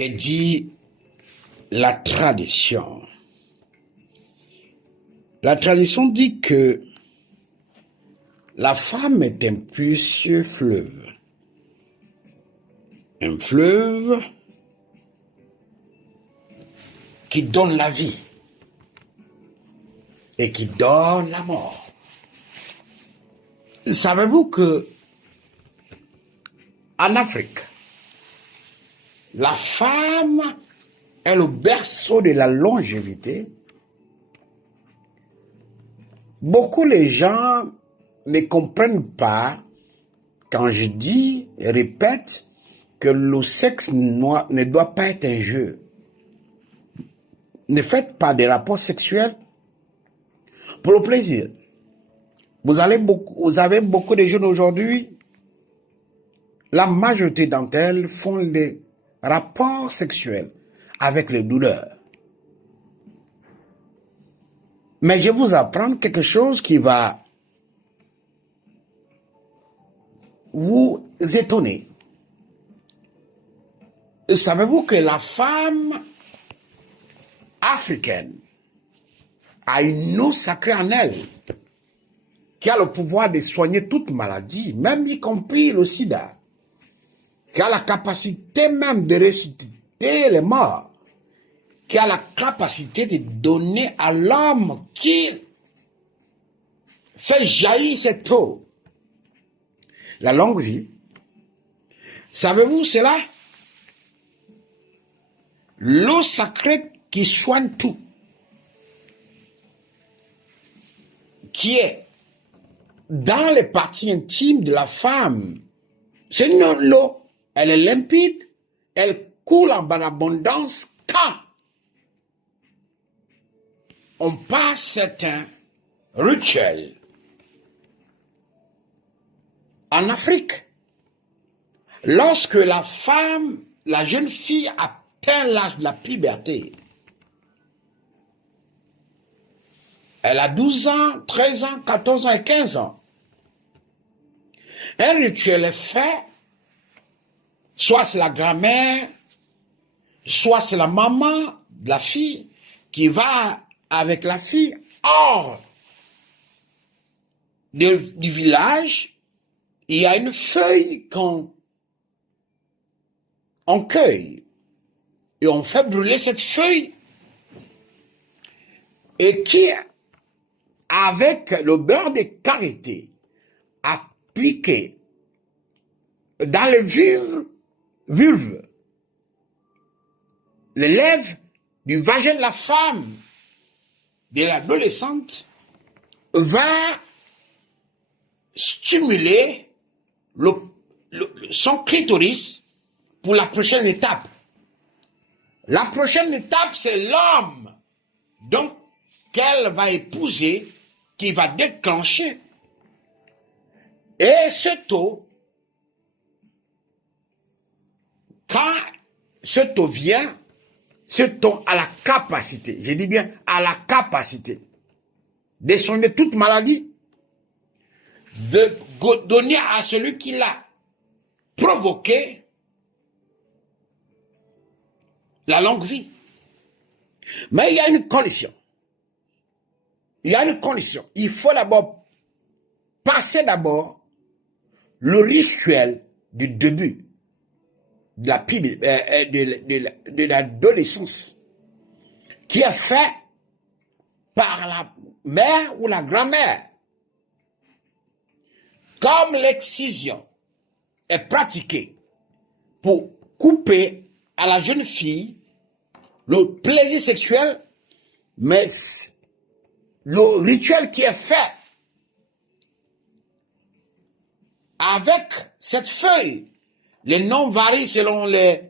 que dit la tradition? La tradition dit que la femme est un précieux fleuve. Un fleuve qui donne la vie et qui donne la mort. Savez-vous que en Afrique, la femme est le berceau de la longévité? Beaucoup de gens ne comprennent pas quand je dis et répète que le sexe ne doit pas être un jeu. Ne faites pas des rapports sexuels pour le plaisir. Vous avez beaucoup de jeunes aujourd'hui, la majorité d'entre elles font les rapports sexuels avec les douleurs. Mais je vais vous apprendre quelque chose qui va vous étonner. Savez-vous que la femme africaine a une eau sacrée en elle qui a le pouvoir de soigner toute maladie, même y compris le sida, qui a la capacité même de ressusciter les morts, qui a la capacité de donner à l'homme qui fait jaillir cette eau la longue vie. Savez-vous cela? L'eau sacrée qui soigne tout, qui est dans les parties intimes de la femme, c'est une eau, elle est limpide, elle coule en bonne abondance quand on passe certains rituels en Afrique. Lorsque la femme, la jeune fille atteint l'âge de la puberté, elle a 12 ans, 13 ans, 14 ans et 15 ans. Un rituel est fait, soit c'est la grand-mère, soit c'est la maman de la fille qui va avec la fille hors du village. Il y a une feuille qu'on cueille et on fait brûler cette feuille et qui, avec le beurre de karité, appliqué dans les vulves, les lèvres du vagin de la femme, de l'adolescente, va stimuler son clitoris pour la prochaine étape. La prochaine étape, c'est l'homme donc qu'elle va épouser qui va déclencher. Et ce taux, quand ce taux vient, ce taux a la capacité, je dis bien à la capacité de soigner toute maladie, de donner à celui qui l'a provoqué la longue vie. Mais il y a une condition. Il y a une condition. Il faut d'abord passer le rituel du début de l'adolescence qui est fait par la mère ou la grand-mère. Comme l'excision est pratiquée pour couper à la jeune fille le plaisir sexuel, mais le rituel qui est fait avec cette feuille, les noms varient selon les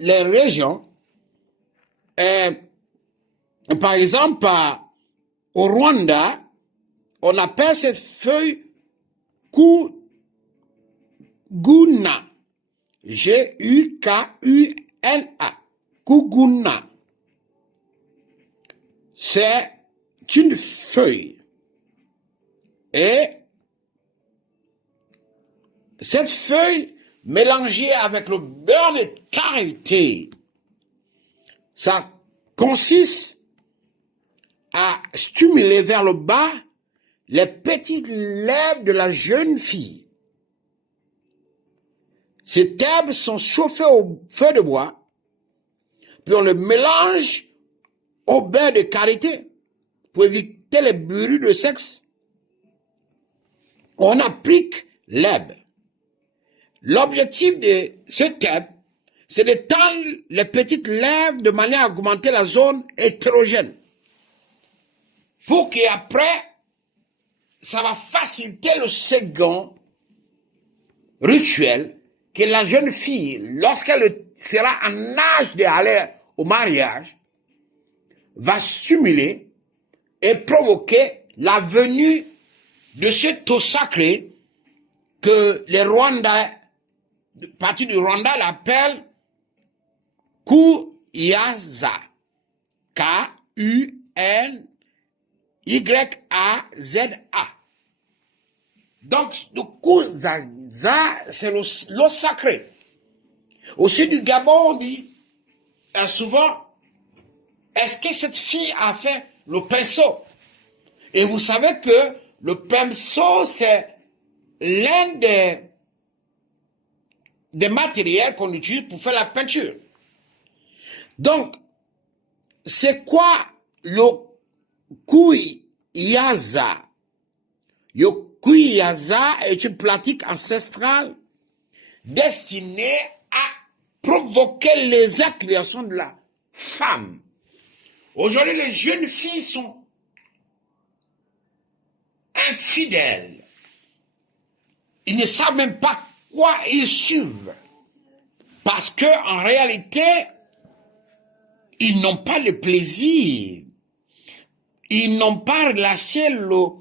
régions. Par exemple, au Rwanda, on appelle cette feuille Kuguna. G-U-K-U-N-A. Kuguna. C'est une feuille. Et cette feuille mélangé avec le beurre de karité, ça consiste à stimuler vers le bas les petites lèvres de la jeune fille. Ces herbes sont chauffées au feu de bois, puis on le mélange au beurre de karité pour éviter les brûlures de sexe. On applique l'herbe. L'objectif de ce herbe, c'est de tendre les petites lèvres de manière à augmenter la zone hétérogène. Pour qu'après, ça va faciliter le second rituel que la jeune fille, lorsqu'elle sera en âge d'aller au mariage, va stimuler et provoquer la venue de ce taux sacré que les Rwandais, partie du Rwanda, l'appellent Kuyaza. K-U-N-Y-A-Z-A. Donc, le Kuyaza, c'est l'eau sacrée. Au sud du Gabon, on dit souvent, est-ce que cette fille a fait le pinceau? Et vous savez que le pinceau, c'est l'un des matériels qu'on utilise pour faire la peinture. Donc, c'est quoi le Kuyaza? Le Kuyaza est une pratique ancestrale destinée à provoquer l'éjaculation de la femme. Aujourd'hui, les jeunes filles sont infidèles. Ils ne savent même pas quoi ils suivent. Parce que, en réalité, ils n'ont pas le plaisir. Ils n'ont pas relâché l'eau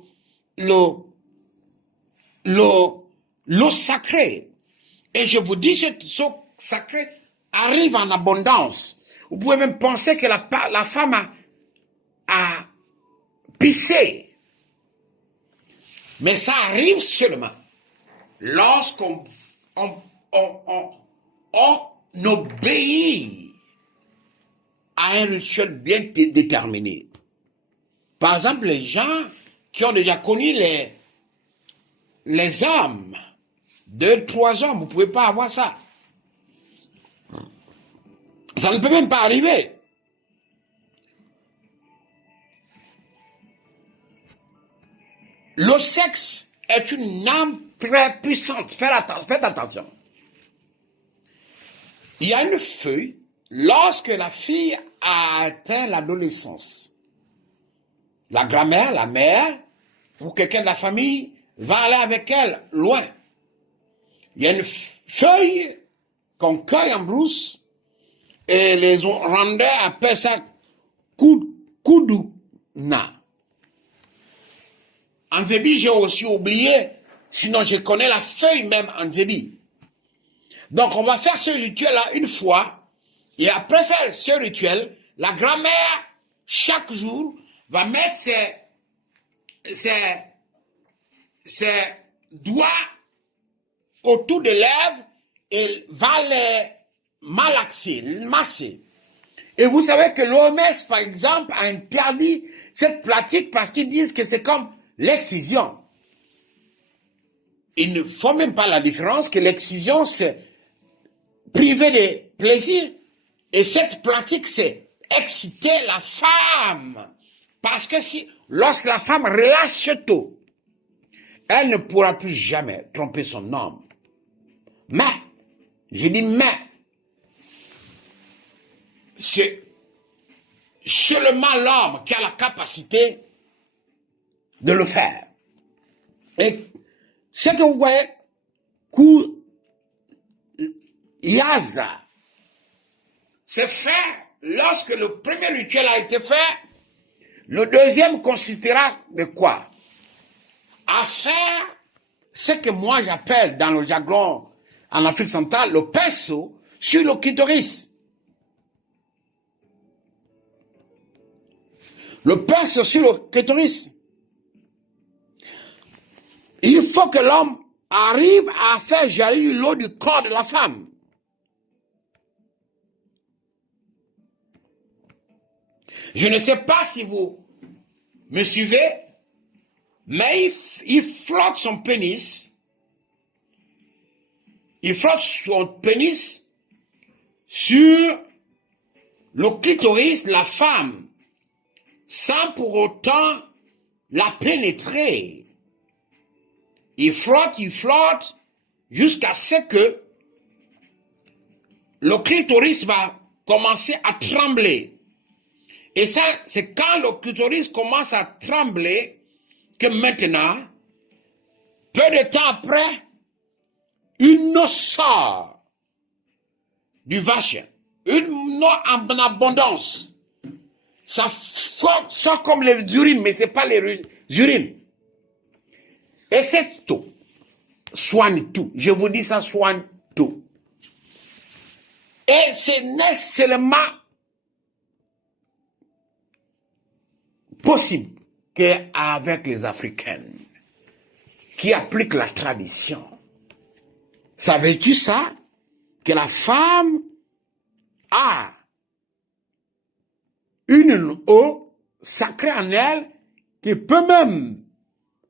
sacrée. Et je vous dis, cette eau sacrée arrive en abondance. Vous pouvez même penser que la femme a pissé. Mais ça arrive seulement lorsqu'on obéit à un rituel bien déterminé. Par exemple, les gens qui ont déjà connu les hommes, 2, 3 hommes, vous ne pouvez pas avoir ça. Ça ne peut même pas arriver. Le sexe est une âme très puissante. Faites attention. Il y a une feuille, lorsque la fille a atteint l'adolescence, la grand-mère, la mère, ou quelqu'un de la famille va aller avec elle loin. Il y a une feuille qu'on cueille en brousse, et les Rwandais appellent ça kuduna. En Zébi, j'ai aussi oublié, sinon je connais la feuille même en Zébi. Donc on va faire ce rituel-là une fois, et après faire ce rituel, la grand-mère, chaque jour, va mettre ses doigts autour des lèvres et va les malaxer, masser. Et vous savez que l'OMS, par exemple, a interdit cette pratique parce qu'ils disent que c'est comme l'excision. Il ne faut même pas la différence que l'excision, c'est priver de plaisir. Et cette pratique, c'est exciter la femme. Parce que lorsque la femme relâche ce taux, elle ne pourra plus jamais tromper son homme. Mais, je dis mais, c'est seulement l'homme qui a la capacité de le faire. Et ce que vous voyez, Kuyaza, c'est fait lorsque le premier rituel a été fait. Le deuxième consistera de quoi? À faire ce que moi j'appelle dans le jargon en Afrique centrale le pinceau sur le clitoris. Le pinceau sur le clitoris. Il faut que l'homme arrive à faire jaillir l'eau du corps de la femme. Je ne sais pas si vous me suivez, mais il flotte son pénis. Il flotte son pénis sur le clitoris de la femme, sans pour autant la pénétrer. Il flotte, jusqu'à ce que le clitoris va commencer à trembler. Et ça, c'est quand le clitoris commence à trembler que maintenant, peu de temps après, une eau sort du vagin, une eau en abondance. Ça sort comme les urines, mais ce n'est pas les urines. Et cette eau soigne tout. Je vous dis, ça soigne tout. Et c'est nécessairement possible qu'avec les Africaines qui appliquent la tradition. Savais-tu ça? Que la femme a une eau sacrée en elle qui peut même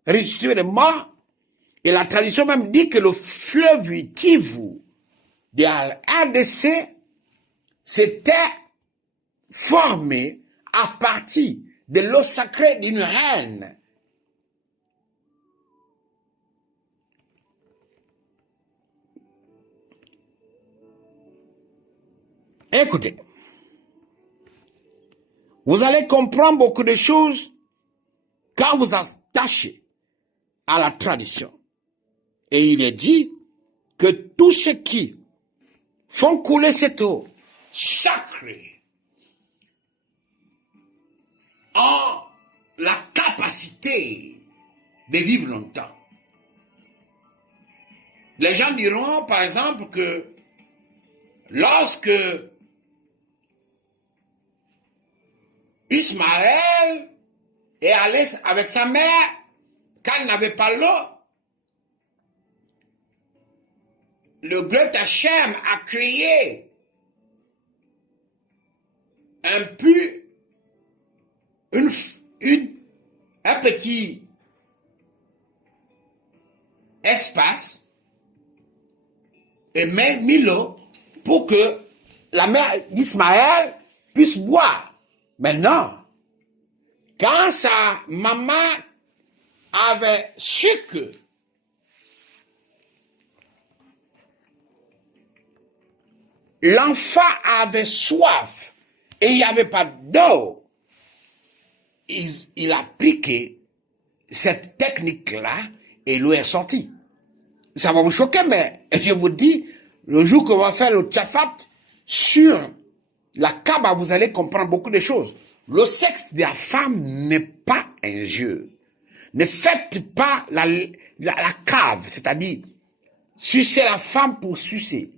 ressusciter les morts. Et la tradition même dit que le fleuve Kivu de RDC s'était formé à partir de l'eau sacrée d'une reine. Écoutez, vous allez comprendre beaucoup de choses quand vous attachez à la tradition. Et il est dit que tous ceux qui font couler cette eau sacrée ont la capacité de vivre longtemps. Les gens diront, par exemple, que lorsque Ismaël est allé avec sa mère, quand il n'avait pas l'eau, le Great Hachem a créé un petit espace et mis l'eau pour que la mère d'Ismaël puisse boire. Maintenant, quand sa maman avait su que l'enfant avait soif et il n'y avait pas d'eau, il a appliqué cette technique-là et l'eau est sortie. Ça va vous choquer, mais je vous dis, le jour qu'on va faire le tchafat sur la Kaaba, vous allez comprendre beaucoup de choses. Le sexe de la femme n'est pas un jeu. Ne faites pas la cave, c'est-à-dire sucer la femme pour sucer.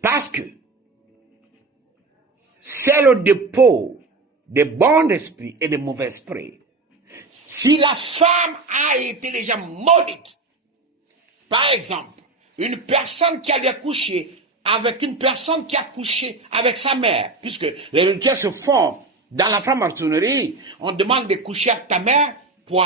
Parce que c'est le dépôt de bons esprits et de mauvais esprits. Si la femme a été déjà maudite, par exemple, une personne qui a déjà couché avec une personne qui a couché avec sa mère, puisque les religieux se font dans la franc-maçonnerie, on demande de coucher avec ta mère pour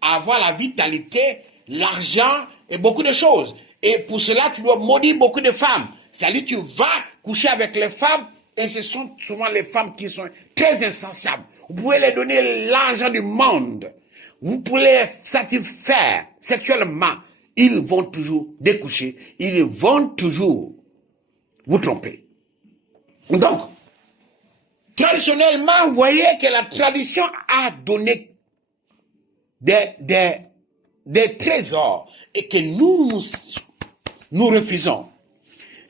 avoir la vitalité, l'argent et beaucoup de choses. Et pour cela, tu dois maudire beaucoup de femmes. C'est-à-dire, tu vas coucher avec les femmes, et ce sont souvent les femmes qui sont très insensibles. Vous pouvez leur donner l'argent du monde. Vous pouvez les satisfaire sexuellement. Ils vont toujours découcher. Ils vont toujours vous tromper. Donc, traditionnellement, vous voyez que la tradition a donné des trésors et que nous refusons.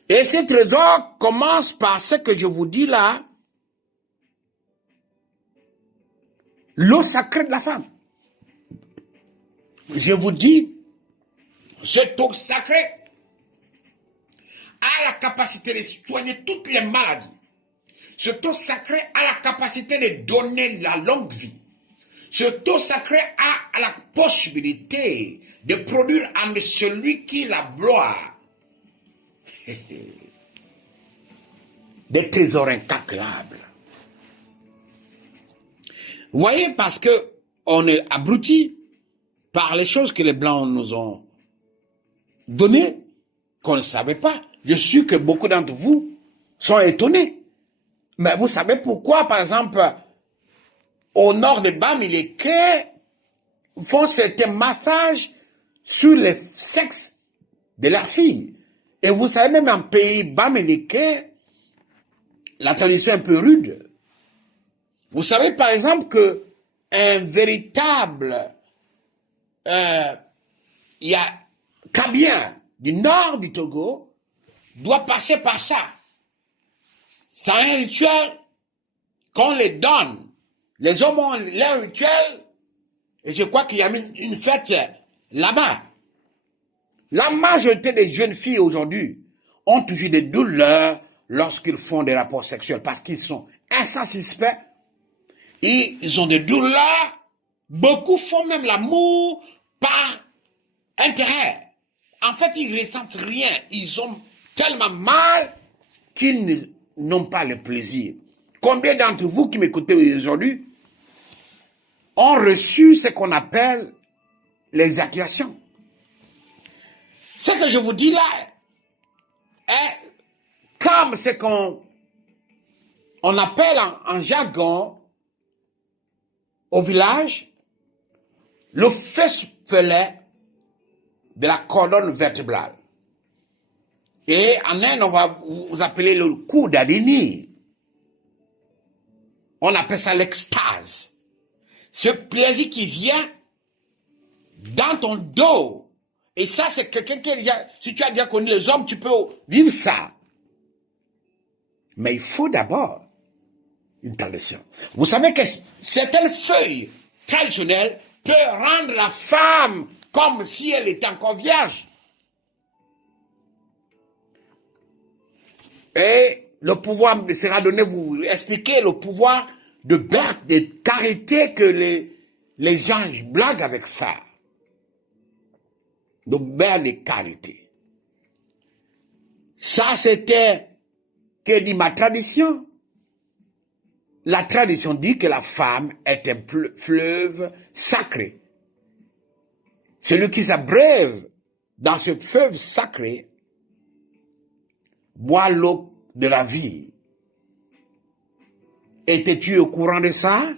Et ces trésors commencent par ce que je vous dis là, l'eau sacrée de la femme. Je vous dis, cette eau sacrée a la capacité de soigner toutes les maladies. Cette eau sacrée a la capacité de donner la longue vie. Cette eau sacrée a a la possibilité de produire en celui qui la gloire des trésors incalculables. Vous voyez, parce que on est abruti par les choses que les Blancs nous ont données, qu'on ne savait pas. Je suis sûr que beaucoup d'entre vous sont étonnés. Mais vous savez pourquoi, par exemple, au nord de Bamileke, font certains massages sur le sexe de leurs filles. Et vous savez, même en pays Bamileke, la tradition est un peu rude. Vous savez, par exemple, que un véritable Kabien du nord du Togo doit passer par ça. C'est un rituel qu'on les donne. Les hommes ont leur rituel, et je crois qu'il y a une fête là-bas. La majorité des jeunes filles aujourd'hui ont toujours des douleurs lorsqu'ils font des rapports sexuels parce qu'ils sont insatisfaits. Et ils ont des douleurs. Beaucoup font même l'amour par intérêt. En fait, ils ne ressentent rien. Ils ont tellement mal qu'ils n'ont pas le plaisir. Combien d'entre vous qui m'écoutez aujourd'hui ont reçu ce qu'on appelle l'exaculation? Ce que je vous dis là est comme ce qu'on appelle en jargon au village le fesse-felet de la colonne vertébrale. Et en Inde, on va vous appeler le coup d'Adini. On appelle ça l'extase. Ce plaisir qui vient dans ton dos. Et ça, c'est quelqu'un qui si tu as déjà connu les hommes, tu peux vivre ça. Mais il faut d'abord une tradition. Vous savez que certaines feuilles traditionnelles peuvent rendre la femme comme si elle était encore vierge. Et le pouvoir sera donné, vous expliquer le pouvoir de carité que les gens blaguent avec ça. De berne et carité. Ça, c'était, que dit ma tradition? La tradition dit que la femme est un fleuve sacré. Celui qui s'abreuve dans ce fleuve sacré boit l'eau de la vie. Étais-tu au courant de ça?